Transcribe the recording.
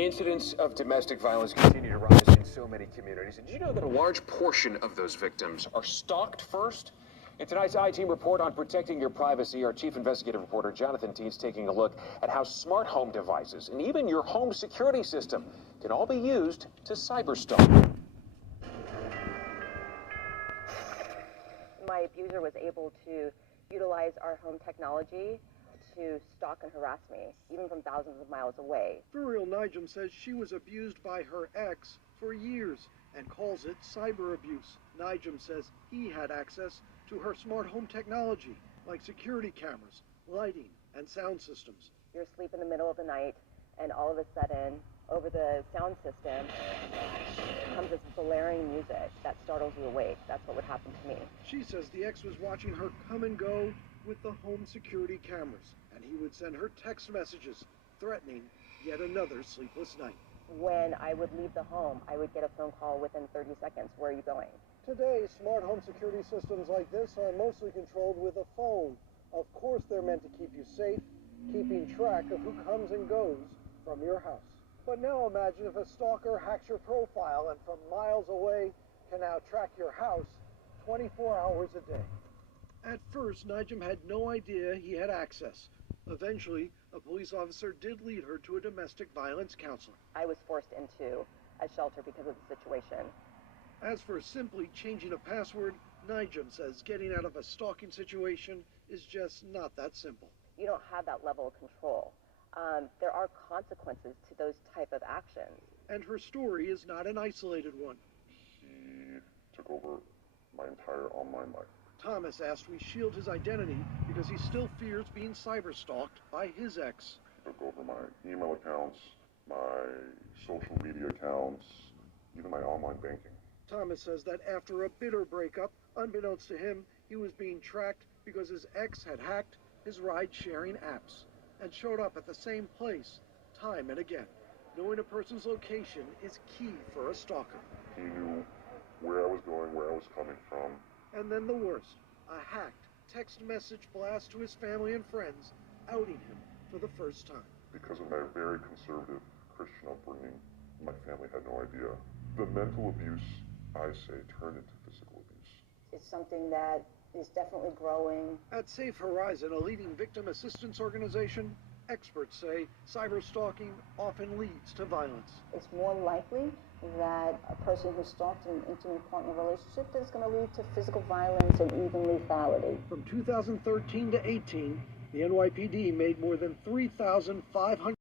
Incidents of domestic violence continue to rise in so many communities. And did you know that a large portion of those victims are stalked first? In tonight's I-Team report on protecting your privacy, our chief investigative reporter Jonathan Teets taking a look at how smart home devices and even your home security system can all be used to cyberstalk. My abuser was able to utilize our home technology to stalk and harass me, even from thousands of miles away. Furiel Nijum says she was abused by her ex for years and calls it cyber abuse. Nijum says he had access to her smart home technology, like security cameras, lighting, and sound systems. You're asleep in the middle of the night, and all of a sudden, over the sound system, comes this blaring music that startles you awake. That's what would happen to me. She says the ex was watching her come and go with the home security cameras, and he would send her text messages threatening yet another sleepless night. When I would leave the home, I would get a phone call within 30 seconds. Where are you going? Today, smart home security systems like this are mostly controlled with a phone. Of course, they're meant to keep you safe, keeping track of who comes and goes from your house. But now imagine if a stalker hacks your profile and from miles away can now track your house 24 hours a day. At first, Nijum had no idea he had access. Eventually, a police officer did lead her to a domestic violence counselor. I was forced into a shelter because of the situation. As for simply changing a password, Nijum says getting out of a stalking situation is just not that simple. You don't have that level of control. There are consequences to those type of actions. And her story is not an isolated one. He took over my entire online life. Thomas asked we shield his identity because he still fears being cyber-stalked by his ex. He took over my email accounts, my social media accounts, even my online banking. Thomas says that after a bitter breakup, unbeknownst to him, he was being tracked because his ex had hacked his ride-sharing apps and showed up at the same place time and again. Knowing a person's location is key for a stalker. He knew where I was going, where I was coming from. And then the worst, a hacked text message blast to his family and friends, outing him for the first time. Because of my very conservative Christian upbringing, my family had no idea. The mental abuse, I say, turned into physical abuse. It's something that is definitely growing. At Safe Horizon, a leading victim assistance organization, experts say cyberstalking often leads to violence. It's more likely that a person who's stalked in an intimate partner relationship is going to lead to physical violence and even lethality. From 2013 to 18, the NYPD made more than 3,500